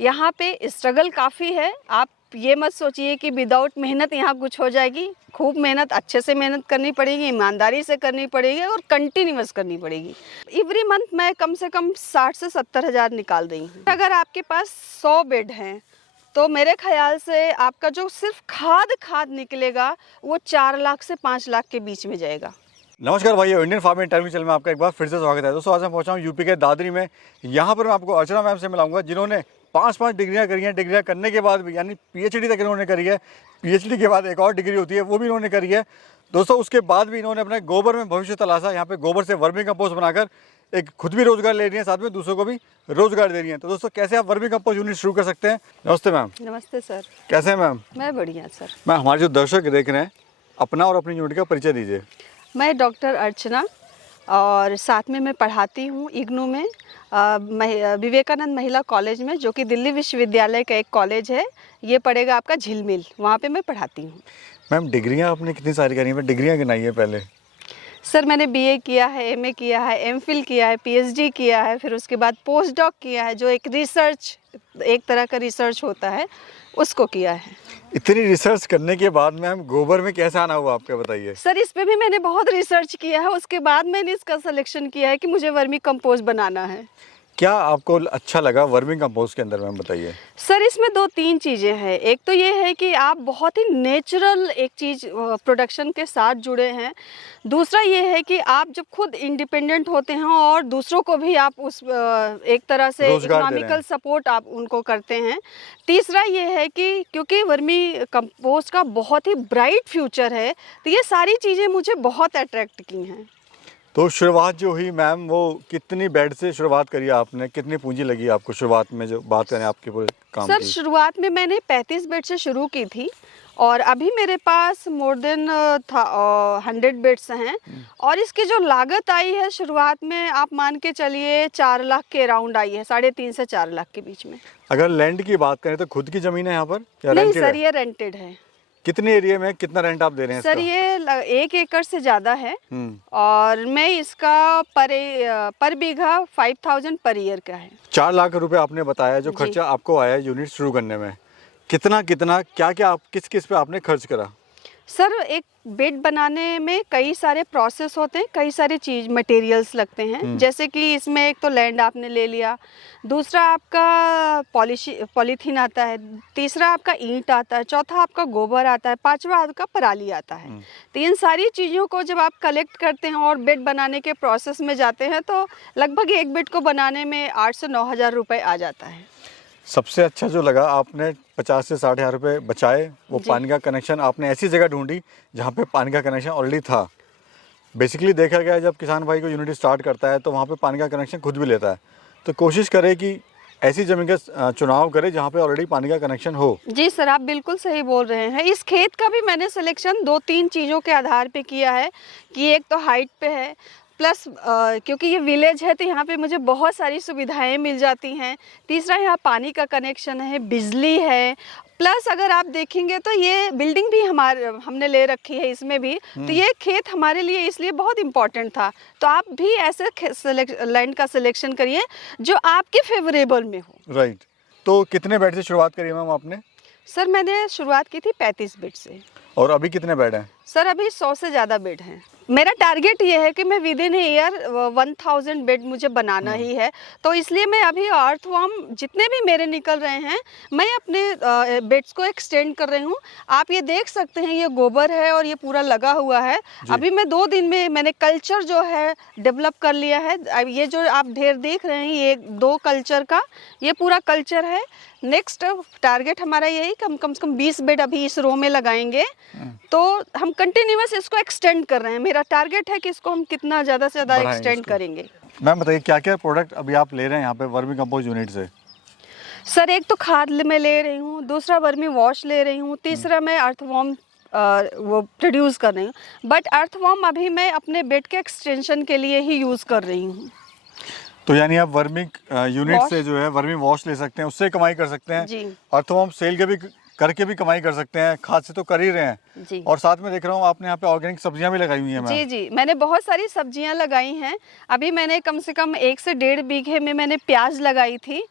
यहाँ पे स्ट्रगल काफ़ी है। आप ये मत सोचिए कि विदाउट मेहनत यहाँ कुछ हो जाएगी। खूब मेहनत, अच्छे से मेहनत करनी पड़ेगी, ईमानदारी से करनी पड़ेगी और कंटिन्यूअस करनी पड़ेगी। एवरी मंथ मैं कम से कम 60 से 70 हज़ार निकाल रही हूँ। अगर आपके पास 100 बेड हैं तो मेरे ख्याल से आपका जो सिर्फ खाद निकलेगा वो 4 लाख से 5 लाख के बीच में जाएगा। नमस्कार भाइयों, इंडियन फार्मिंग टाइम चैनल में आपका एक बार फिर से स्वागत है। दोस्तों आज मैं पहुंचा हूं यूपी के दादरी में। यहाँ पर मैं आपको अर्चना मैम से मिलाऊंगा जिन्होंने 5 डिग्रियां करी हैं। डिग्रियां करने के बाद भी यानी पीएचडी तक इन्होंने करी है। पीएचडी के बाद एक और डिग्री होती है, वो भी इन्होंने करी है। दोस्तों उसके बाद भी इन्होंने अपने गोबर में भविष्य तलाशा। यहाँ पे गोबर से वर्मी कंपोस्ट बनाकर एक खुद भी रोजगार ले रही है, साथ में दूसरों को भी रोजगार दे रही है। तो दोस्तों कैसे आप वर्मी कंपोस्ट यूनिट शुरू कर सकते हैं। नमस्ते मैम। नमस्ते सर। कैसे हैं मैम? मैं बढ़िया सर। मैम हमारे जो दर्शक देख रहे हैं, अपना और अपनी यूनिट का परिचय दीजिए। मैं डॉक्टर अर्चना और साथ में मैं पढ़ाती हूँ इग्नू में, विवेकानंद महिला कॉलेज में, जो कि दिल्ली विश्वविद्यालय का एक कॉलेज है। ये पड़ेगा आपका झिलमिल, वहाँ पे मैं पढ़ाती हूँ। मैम डिग्रियाँ आपने कितनी सारी करी हैं? डिग्रियाँ गिनाई है पहले। सर मैंने बीए किया है, एमए किया है, एमफिल किया है, पीएचडी किया है, फिर उसके बाद पोस्ट डॉक किया है, जो एक रिसर्च, एक तरह का रिसर्च होता है, उसको किया है। इतनी रिसर्च करने के बाद मैम गोबर में कैसे आना हुआ आपके, बताइए। सर इस पे भी मैंने बहुत रिसर्च किया है, उसके बाद मैंने इसका सिलेक्शन किया है कि मुझे वर्मी कंपोस्ट बनाना है। क्या आपको अच्छा लगा वर्मी कंपोस्ट के अंदर मैम, बताइए। सर इसमें 2-3 चीज़ें हैं। एक तो ये है कि आप बहुत ही नेचुरल एक चीज़ प्रोडक्शन के साथ जुड़े हैं। दूसरा ये है कि आप जब खुद इंडिपेंडेंट होते हैं और दूसरों को भी आप उस एक तरह से इकोनॉमिकल सपोर्ट आप उनको करते हैं। तीसरा ये है कि क्योंकि वर्मी कंपोस्ट का बहुत ही ब्राइट फ्यूचर है, तो ये सारी चीज़ें मुझे बहुत अट्रैक्ट की हैं। तो शुरुआत जो हुई मैम, वो कितनी बेड से शुरुआत करी आपने? कितनी पूंजी लगी आपको शुरुआत में, जो बात करें आपके पूरे काम सर की? शुरुआत में मैंने 35 बेड से शुरू की थी और अभी मेरे पास मोर देन 100 बेड्स हैं। और इसकी जो लागत आई है शुरुआत में, आप मान के चलिए 4 लाख के अराउंड आई है, 3.5 से 4 लाख के बीच में। अगर लैंड की बात करें तो खुद की ज़मीन है यहाँ पर या नहीं रेंटेड सर, है? ये रेंटेड है। कितने एरिया में कितना रेंट आप दे रहे हैं सर इसका? ये 1 एकड़ से ज़्यादा है और मैं इसका पर बीघा 5000 पर ईयर का है। 4 लाख रुपए आपने बताया जो खर्चा आपको आया यूनिट शुरू करने में। कितना क्या क्या आप किस पे आपने खर्च करा? सर एक बेड बनाने में कई सारे प्रोसेस होते हैं, कई सारे चीज़ मटेरियल्स लगते हैं। जैसे कि इसमें एक तो लैंड आपने ले लिया, दूसरा आपका पॉलीथीन आता है, तीसरा आपका ईंट आता है, चौथा आपका गोबर आता है, पांचवा आपका पराली आता है। तो इन सारी चीज़ों को जब आप कलेक्ट करते हैं और बेड बनाने के प्रोसेस में जाते हैं तो लगभग एक बेड को बनाने में 8 से 9 हज़ार रुपये आ जाता है। सबसे अच्छा जो लगा, आपने 50 से 60 हज़ार रुपये बचाए। वो पानी का कनेक्शन आपने ऐसी जगह ढूंढी जहाँ पे पानी का कनेक्शन ऑलरेडी था। बेसिकली देखा गया जब किसान भाई को यूनिट स्टार्ट करता है तो वहाँ पे पानी का कनेक्शन खुद भी लेता है। तो कोशिश करें कि ऐसी ज़मीन का चुनाव करें जहाँ पे ऑलरेडी पानी का कनेक्शन हो। जी सर, आप बिल्कुल सही बोल रहे हैं। इस खेत का भी मैंने सिलेक्शन 2-3 चीज़ों के आधार पे किया है कि एक तो हाइट पे है, प्लस क्योंकि ये विलेज है तो यहाँ पे मुझे बहुत सारी सुविधाएं मिल जाती हैं। तीसरा यहाँ पानी का कनेक्शन है, बिजली है, प्लस अगर आप देखेंगे तो ये बिल्डिंग भी हमने ले रखी है इसमें भी। तो ये खेत हमारे लिए इसलिए बहुत इम्पोर्टेंट था। तो आप भी ऐसे लैंड का सिलेक्शन करिए जो आपके फेवरेबल में हो। राइट। तो कितने बेड से शुरुआत करी मैम आपने? सर मैंने शुरुआत की थी 35 बेड से। और अभी कितने बेड हैं? सर अभी 100 से ज़्यादा बेड हैं। मेरा टारगेट ये है कि मैं विद इन ईयर 1000 बेड मुझे बनाना ही है। तो इसलिए मैं अभी अर्थवर्म जितने भी मेरे निकल रहे हैं, मैं अपने बेड्स को एक्सटेंड कर रही हूँ। आप ये देख सकते हैं, ये गोबर है और ये पूरा लगा हुआ है। अभी मैं 2 दिन में मैंने कल्चर जो है डेवलप कर लिया है। अब ये जो आप ढेर देख रहे हैं, ये 2 कल्चर का ये पूरा कल्चर है। नेक्स्ट टारगेट हमारा यही कि हम कम से कम 20 बेड अभी इस रो में लगाएंगे। तो हम कंटिन्यूअस इसको एक्सटेंड कर रहे हैं। मेरा टारगेट है कि इसको हम कितना ज़्यादा से ज़्यादा एक्सटेंड करेंगे। मैम बताइए क्या क्या प्रोडक्ट अभी आप ले रहे हैं यहाँ पे वर्मी कंपोस्ट यूनिट से? सर एक तो खाद मैं ले रही हूँ, दूसरा वर्मी वॉश ले रही हूँ, तीसरा मैं अर्थवर्म वो प्रोड्यूस कर रही हूँ। बट अर्थवर्म अभी मैं अपने बेड के एक्सटेंशन के लिए ही यूज़ कर रही हूँ। तो यानी आप वर्मी यूनिट से जो है वर्मी वॉश ले सकते हैं, उससे कमाई कर सकते हैं जी। अर्थवर्म सेल के भी करके भी कमाई कर सकते हैं। खाद से तो कर ही रहे हैं जी। और साथ में देख रहा हूँ आपने यहाँ पे ऑर्गेनिक सब्जियां भी लगाई हुई हैं। जी जी, मैंने बहुत सारी सब्जियां लगाई हैं। अभी मैंने कम से कम 1 से 1.5 बीघे में मैंने प्याज लगाई थी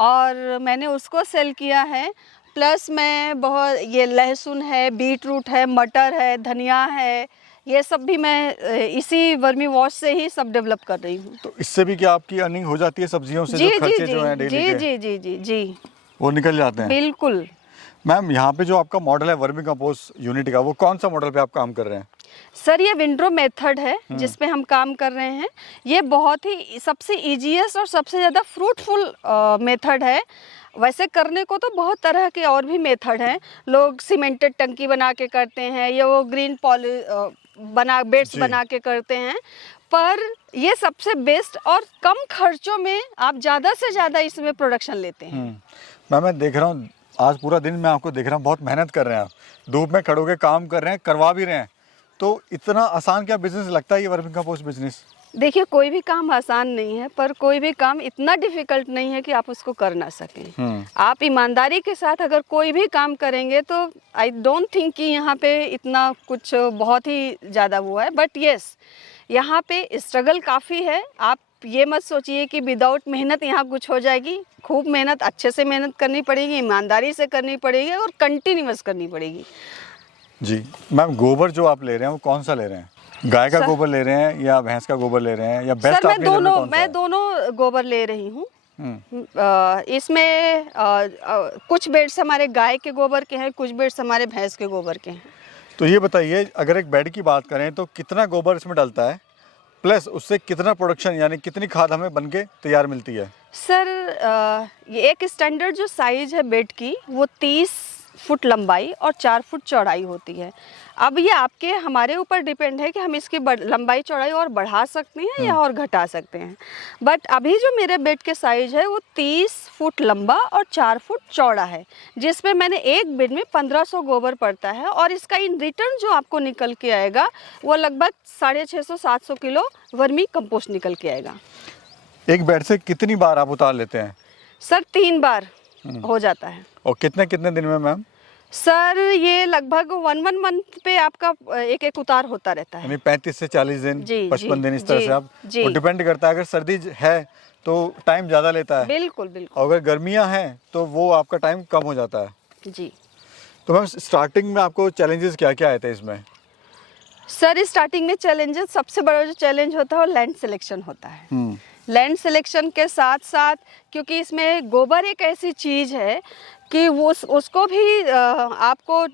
और मैंने उसको सेल किया है। प्लस मैं बहुत ये लहसुन है, बीट रूट है, मटर है, धनिया है, ये सब भी मैं इसी वर्मी वॉश से ही सब डेवलप कर रही हूँ। तो इससे भी क्या आपकी अर्निंग हो जाती है सब्जियों से, जी जो जी खर्चे जी जो हैं डेली जी के जी जी जी जी वो निकल जाते हैं? बिल्कुल। मैम यहाँ पे जो आपका मॉडल है वर्मी कंपोस्ट यूनिट का, वो कौन सा मॉडल पे आप काम कर रहे हैं? सर ये विंड्रो मेथड है जिस पे हम काम कर रहे हैं। ये बहुत ही सबसे ईजीएस्ट और सबसे ज़्यादा फ्रूटफुल मेथड है। वैसे करने को तो बहुत तरह के और भी मेथड हैं। लोग सीमेंटेड टंकी बना के करते हैं या वो ग्रीन बेड्स जी। बना के करते हैं, पर ये सबसे बेस्ट और कम खर्चों में आप ज़्यादा से ज़्यादा इसमें प्रोडक्शन लेते हैं। मैम मैं देख रहा हूँ आज पूरा दिन मैं आपको देख रहा हूँ, बहुत मेहनत कर रहे हैं आप, धूप में खड़े होकर काम कर रहे हैं, करवा भी रहे हैं। तो इतना आसान क्या बिजनेस लगता है ये वर्मी कंपोस्ट बिजनेस? देखिए कोई भी काम आसान नहीं है, पर कोई भी काम इतना डिफिकल्ट नहीं है कि आप उसको कर ना सकें। आप ईमानदारी के साथ अगर कोई भी काम करेंगे तो आई डोंट थिंक कि यहाँ पे इतना कुछ बहुत ही ज़्यादा हुआ है। बट येस, यहाँ पे स्ट्रगल काफ़ी है। आप ये मत सोचिए कि विदाउट मेहनत यहाँ कुछ हो जाएगी। खूब मेहनत, अच्छे से मेहनत करनी पड़ेगी, ईमानदारी से करनी पड़ेगी और कंटिन्यूअस करनी पड़ेगी। जी मैम, गोबर जो आप ले रहे हैं वो कौन सा ले रहे हैं? गाय का गोबर ले रहे हैं या भैंस का गोबर ले रहे हैं या बेस्ट? सर मैं दोनों गोबर ले रही हूँ। इसमें कुछ बेड्स हमारे गाय के गोबर के हैं, कुछ बेड्स हमारे भैंस के गोबर के हैं। तो ये बताइए, अगर एक बेड की बात करें तो कितना गोबर इसमें डलता है, प्लस उससे कितना प्रोडक्शन यानी कितनी खाद हमें बन के तैयार मिलती है? सर ये एक स्टैंडर्ड जो साइज़ है बेड की वो 30 फुट लंबाई और 4 फुट चौड़ाई होती है। अब ये आपके हमारे ऊपर डिपेंड है कि हम इसकी लंबाई चौड़ाई और बढ़ा सकते हैं या और घटा सकते हैं। बट अभी जो मेरे बेड के साइज़ है वो 30 फुट लंबा और 4 फुट चौड़ा है, जिसमें मैंने एक बेड में 1500 गोबर पड़ता है और इसका इन रिटर्न जो आपको निकल के आएगा वो लगभग 650-700 किलो वर्मी कंपोस्ट निकल के आएगा। एक बेड से कितनी बार आप उतार लेते हैं? सर 3 बार हो जाता है। और कितने कितने दिन में मैम? सर ये लगभग 1 मंथ पे आपका एक एक उतार होता रहता है। यानी 35 से 40 दिन, जी 55 दिन, इस तरह जी से आप, जी। वो डिपेंड करता है। अगर सर्दी है तो टाइम ज़्यादा लेता है, बिल्कुल बिल्कुल। और अगर गर्मियाँ हैं तो वो आपका टाइम कम हो जाता है। जी। तो मैम स्टार्टिंग में आपको चैलेंजेस क्या क्या आए थे इसमें? सर स्टार्टिंग में चैलेंजेस, सबसे बड़ा जो चैलेंज होता है वो लैंड सिलेक्शन होता है। लैंड सिलेक्शन के साथ साथ, क्योंकि इसमें गोबर एक ऐसी चीज़ है कि वो उसको भी आपको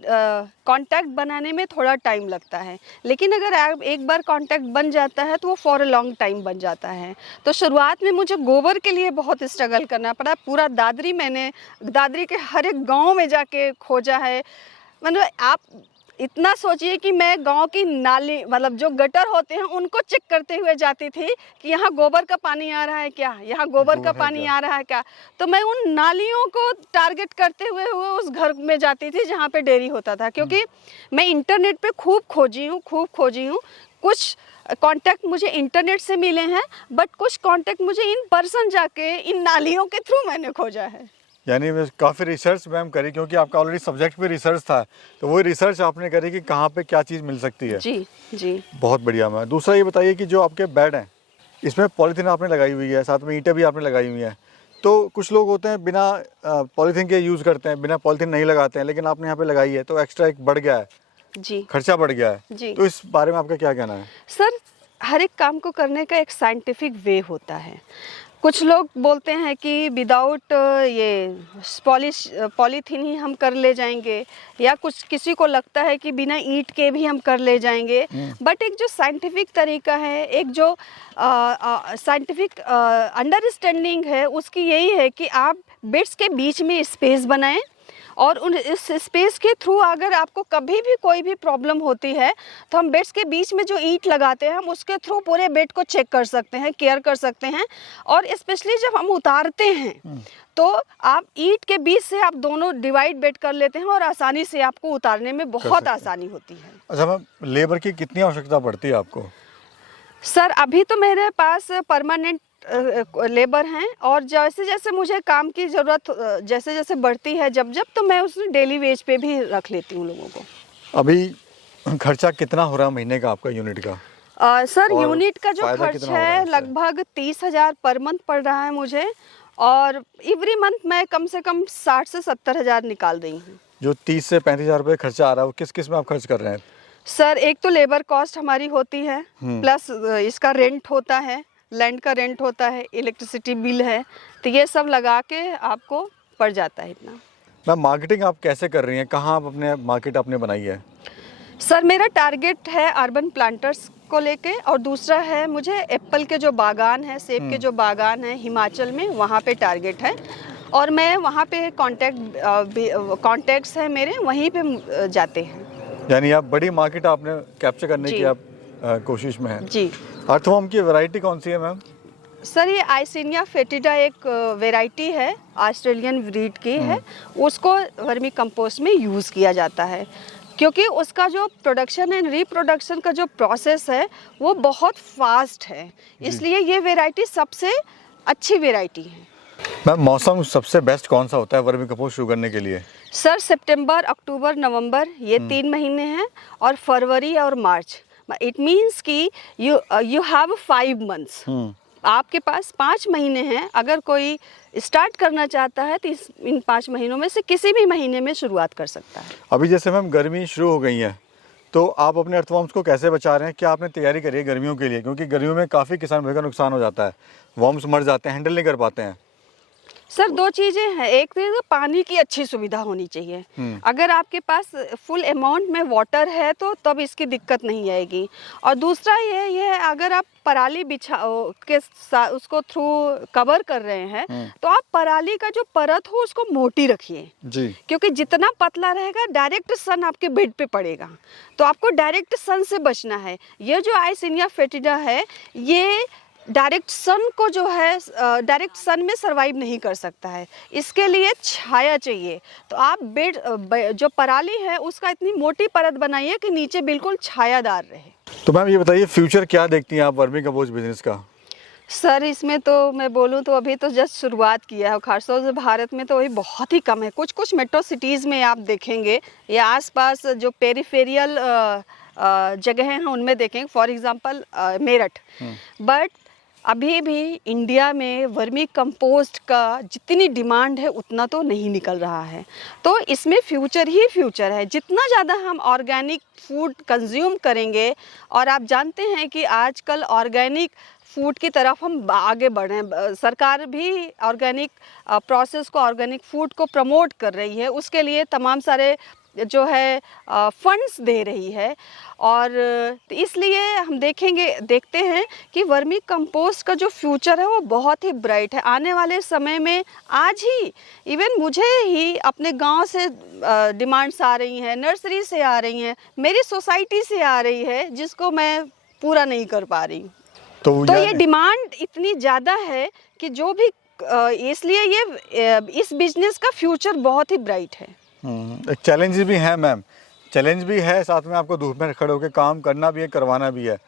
कांटेक्ट बनाने में थोड़ा टाइम लगता है, लेकिन अगर आप एक बार कांटेक्ट बन जाता है तो वो फॉर अ लॉन्ग टाइम बन जाता है। तो शुरुआत में मुझे गोबर के लिए बहुत स्ट्रगल करना पड़ा। पूरा दादरी के हर एक गांव में जाके खोजा है। मतलब आप इतना सोचिए कि मैं गांव की नाली, मतलब जो गटर होते हैं उनको चेक करते हुए जाती थी कि यहाँ गोबर का पानी आ रहा है क्या, यहाँ गोबर का पानी आ रहा है क्या। तो मैं उन नालियों को टारगेट करते हुए उस घर में जाती थी जहाँ पे डेयरी होता था, क्योंकि मैं इंटरनेट पे खूब खोजी हूँ। कुछ कांटेक्ट मुझे इंटरनेट से मिले हैं, बट कुछ कांटेक्ट मुझे इन पर्सन जाके इन नालियों के थ्रू मैंने खोजा है। यानी काफ़ी रिसर्च मैम करी, क्योंकि आपका ऑलरेडी सब्जेक्ट पे रिसर्च था, तो वही रिसर्च आपने करी कि कहाँ पे क्या चीज़ मिल सकती है। जी जी। बहुत बढ़िया मैम। दूसरा ये बताइए कि जो आपके बेड हैं इसमें पॉलीथीन आपने लगाई हुई है, साथ में ईंटें भी आपने लगाई हुई हैं। तो कुछ लोग होते हैं बिना पॉलीथीन के यूज़ करते हैं, बिना पॉलीथीन नहीं लगाते हैं, लेकिन आपने यहाँ पे लगाई है तो एक्स्ट्रा एक बढ़ गया है जी, खर्चा बढ़ गया है जी। तो इस बारे में आपका क्या कहना है? सर हर एक काम को करने का एक साइंटिफिक वे होता है। कुछ लोग बोलते हैं कि विदाउट ये पॉलीथीन ही हम कर ले जाएंगे, या किसी को लगता है कि बिना ईंट के भी हम कर ले जाएंगे। बट एक जो साइंटिफिक तरीका है, एक जो साइंटिफिक अंडरस्टैंडिंग है, उसकी यही है कि आप बेड्स के बीच में स्पेस बनाएं और इस स्पेस के थ्रू अगर आपको कभी भी कोई भी प्रॉब्लम होती है तो हम बेड्स के बीच में जो ईंट लगाते हैं हम उसके थ्रू पूरे बेड को चेक कर सकते हैं, केयर कर सकते हैं। और स्पेशली जब हम उतारते हैं तो आप ईंट के बीच से आप दोनों डिवाइड बेड कर लेते हैं और आसानी से आपको उतारने में बहुत आसानी होती है। अच्छा मैम, लेबर की कितनी आवश्यकता पड़ती है आपको? सर अभी तो मेरे पास परमानेंट लेबर हैं, और जैसे जैसे मुझे काम की ज़रूरत जैसे जैसे बढ़ती है जब तो मैं उसमें डेली वेज पे भी रख लेती हूँ लोगों को। अभी खर्चा कितना हो रहा है महीने का आपका यूनिट का? सर यूनिट का जो फायदा खर्च कितना हो रहा है है इससे? लगभग 30,000 पर मंथ पड़ रहा है मुझे, और एवरी मंथ मैं कम से कम 60 से 70 हज़ार निकाल रही हूँ। जो 30 से 35 हज़ार रुपये खर्चा आ रहा है वो किस किस में आप खर्च कर रहे हैं? सर एक तो लेबर कॉस्ट हमारी होती है, प्लस इसका रेंट होता है, लैंड का रेंट होता है, इलेक्ट्रिसिटी बिल है, तो ये सब लगा के आपको पड़ जाता है इतना। मैम मार्केटिंग आप कैसे कर रही हैं? कहाँ आप अपने मार्केट आपने बनाई है? सर मेरा टारगेट है अर्बन प्लांटर्स को लेके, और दूसरा है मुझे एप्पल के जो बागान है, सेब के जो बागान है हिमाचल में, वहाँ पे टारगेट है। और मैं वहाँ पे कॉन्टैक्ट्स हैं मेरे, वहीं पे जाते हैं। यानी आप बड़ी मार्केट आपने कैप्चर करने की आप कोशिश में हैं। जी अर्थवॉर्म की वैरायटी कौन सी है मैम? सर ये आइसिनिया फेटिडा एक वैरायटी है, ऑस्ट्रेलियन ब्रीड की है। उसको वर्मी कंपोस्ट में यूज़ किया जाता है, क्योंकि उसका जो प्रोडक्शन एंड रिप्रोडक्शन का जो प्रोसेस है वो बहुत फास्ट है, इसलिए ये वैरायटी सबसे अच्छी वैरायटी है। मैम मौसम सबसे बेस्ट कौन सा होता है वर्मी कंपोस्ट शुरू करने के लिए? सर सितंबर, अक्टूबर, नवंबर ये 3 महीने हैं, और फरवरी और मार्च। इट मीन्स कि यू हैव 5 मंथ्स, आपके पास 5 महीने हैं। अगर कोई स्टार्ट करना चाहता है तो इन 5 महीनों में से किसी भी महीने में शुरुआत कर सकता है। अभी जैसे मैम गर्मी शुरू हो गई है, तो आप अपने अर्थवॉर्म्स को कैसे बचा रहे हैं? क्या आपने तैयारी करी है गर्मियों के लिए? क्योंकि गर्मियों में काफ़ी किसान भाई का नुकसान हो जाता है, वॉर्म्स मर जाते हैं, हैंडल नहीं कर पाते हैं। सर 2 चीज़ें हैं, एक तो पानी की अच्छी सुविधा होनी चाहिए। अगर आपके पास फुल अमाउंट में वाटर है तो तब इसकी दिक्कत नहीं आएगी। और दूसरा ये है, अगर आप पराली उसको थ्रू कवर कर रहे हैं, तो आप पराली का जो परत हो उसको मोटी रखिए जी। क्योंकि जितना पतला रहेगा डायरेक्ट सन आपके बेड पे पड़ेगा, तो आपको डायरेक्ट सन से बचना है। ये जो आइसिनिया फेटिडा है ये डायरेक्ट सन को जो है डायरेक्ट सन में सरवाइव नहीं कर सकता है, इसके लिए छाया चाहिए। तो आप जो पराली है उसका इतनी मोटी परत बनाइए कि नीचे बिल्कुल छायादार रहे। तो मैम ये बताइए फ्यूचर क्या देखती हैं आप वर्मी कंपोस्ट बिजनेस का? सर इसमें तो मैं बोलूँ तो अभी तो जस्ट शुरुआत किया है, खासतौर से भारत में तो अभी बहुत ही कम है। कुछ कुछ मेट्रो सिटीज़ में आप देखेंगे या आसपास जो पेरिफेरियल जगह हैं उनमें देखेंगे, फॉर एग्जांपल मेरठ। बट अभी भी इंडिया में वर्मी कंपोस्ट का जितनी डिमांड है उतना तो नहीं निकल रहा है। तो इसमें फ्यूचर ही फ्यूचर है। जितना ज़्यादा हम ऑर्गेनिक फूड कंज्यूम करेंगे, और आप जानते हैं कि आजकल ऑर्गेनिक फूड की तरफ हम आगे बढ़ रहे हैं, सरकार भी ऑर्गेनिक प्रोसेस को, ऑर्गेनिक फूड को प्रमोट कर रही है, उसके लिए तमाम सारे जो है फंड्स दे रही है। और इसलिए हम देखते हैं कि वर्मी कंपोस्ट का जो फ्यूचर है वो बहुत ही ब्राइट है। आने वाले समय में आज ही इवन मुझे ही अपने गांव से डिमांड्स आ रही हैं, नर्सरी से आ रही हैं, मेरी सोसाइटी से आ रही है, जिसको मैं पूरा नहीं कर पा रही हूँ। तो ये डिमांड इतनी ज़्यादा है कि जो भी इसलिए ये इस बिजनेस का फ्यूचर बहुत ही ब्राइट है। एक चैलेंज भी है मैम, चैलेंज भी है, साथ में आपको धूप में खड़े होकर काम करना भी है, करवाना भी है,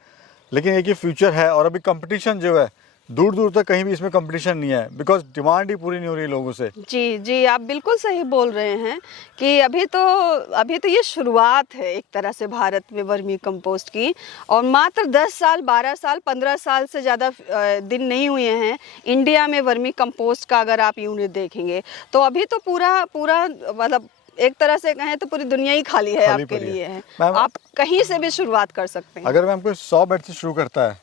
लेकिन एक ही फ्यूचर है। और अभी कंपटीशन जो है दूर दूर तक कहीं भी इसमें कंपटीशन नहीं है, बिकॉज डिमांड ही पूरी नहीं हो रही लोगों से। जी जी, आप बिल्कुल सही बोल रहे हैं कि अभी तो ये शुरुआत है एक तरह से भारत में वर्मी कंपोस्ट की, और मात्र 10 साल, 12 साल, 15 साल से ज़्यादा दिन नहीं हुए हैं इंडिया में वर्मी कंपोस्ट का। अगर आप यूनिट देखेंगे तो अभी तो पूरा मतलब एक तरह से कहें तो पूरी दुनिया ही खाली आपके लिए है। आप कहीं से भी शुरुआत कर सकते हैं। अगर मैम कोई 100 बेड से शुरू करता है,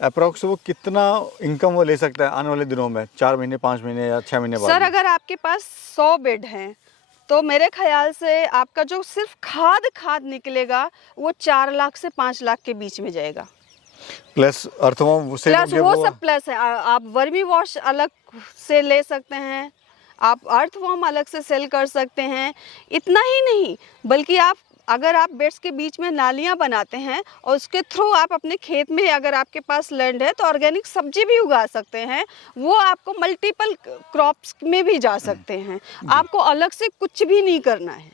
अप्रोक्स वो कितना इनकम वो ले सकता है आने वाले दिनों में, 4 महीने, 5 महीने या 6 महीने बाद? सर अगर आपके पास 100 बेड हैं तो मेरे ख्याल से आपका जो सिर्फ खाद निकलेगा वो 4 लाख से 5 लाख के बीच में जाएगा। प्लस अर्थवॉर्म वो सब प्लस है। आप वर्मी वॉश अलग से ले सकते हैं, आप अर्थवॉर्म अलग से सेल कर सकते हैं। इतना ही नहीं, बल्कि अगर आप बेड्स के बीच में नालियां बनाते हैं और उसके थ्रू आप अपने खेत में, अगर आपके पास लैंड है तो ऑर्गेनिक सब्जी भी उगा सकते हैं। वो आपको मल्टीपल क्रॉप्स में भी जा सकते हैं, आपको अलग से कुछ भी नहीं करना है।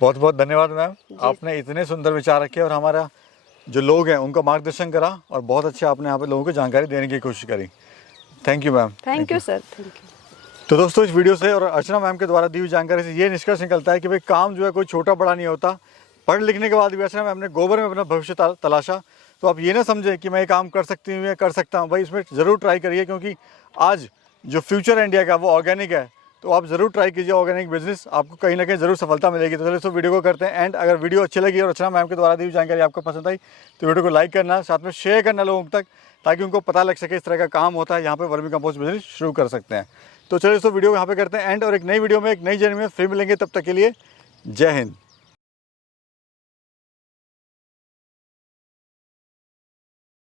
बहुत बहुत धन्यवाद मैम, आपने इतने सुंदर विचार रखे और हमारा जो लोग हैं उनका मार्गदर्शन करा, और बहुत अच्छे आपने यहाँ पे लोगों को जानकारी देने की कोशिश करी। Thank you ma'am. Thank you sir, thank you. तो दोस्तों इस वीडियो से और अर्चना मैम के द्वारा दी हुई जानकारी से ये निष्कर्ष निकलता है कि भाई काम जो है कोई छोटा बड़ा नहीं होता। पढ़ लिखने के बाद भी अर्चना मैम ने गोबर में अपना भविष्य तलाशा। तो आप ये ना समझें कि मैं ये काम कर सकती हूँ या कर सकता हूँ, भाई इसमें ज़रूर ट्राई करिए, क्योंकि आज जो फ्यूचर है इंडिया का वो ऑर्गेनिक है, तो आप ज़रूर ट्राई कीजिए ऑर्गेनिक बिजनेस, आपको कहीं ना कहीं ज़रूर सफलता मिलेगी। तो चलिए इस वीडियो को करते हैं एंड। अगर वीडियो अच्छी लगी और अर्चना मैम के द्वारा दी हुई जानकारी आपको पसंद आई तो वीडियो को लाइक करना, साथ में शेयर करना लोगों तक, ताकि उनको पता लग सके इस तरह का काम होता है, यहाँ पे वर्मी कंपोस्ट बिजनेस शुरू कर सकते हैं। तो चलिए इस वीडियो को यहाँ पे करते हैं एंड, और एक नई वीडियो में एक नई जर्नी में फिर मिलेंगे। तब तक के लिए जय हिंद।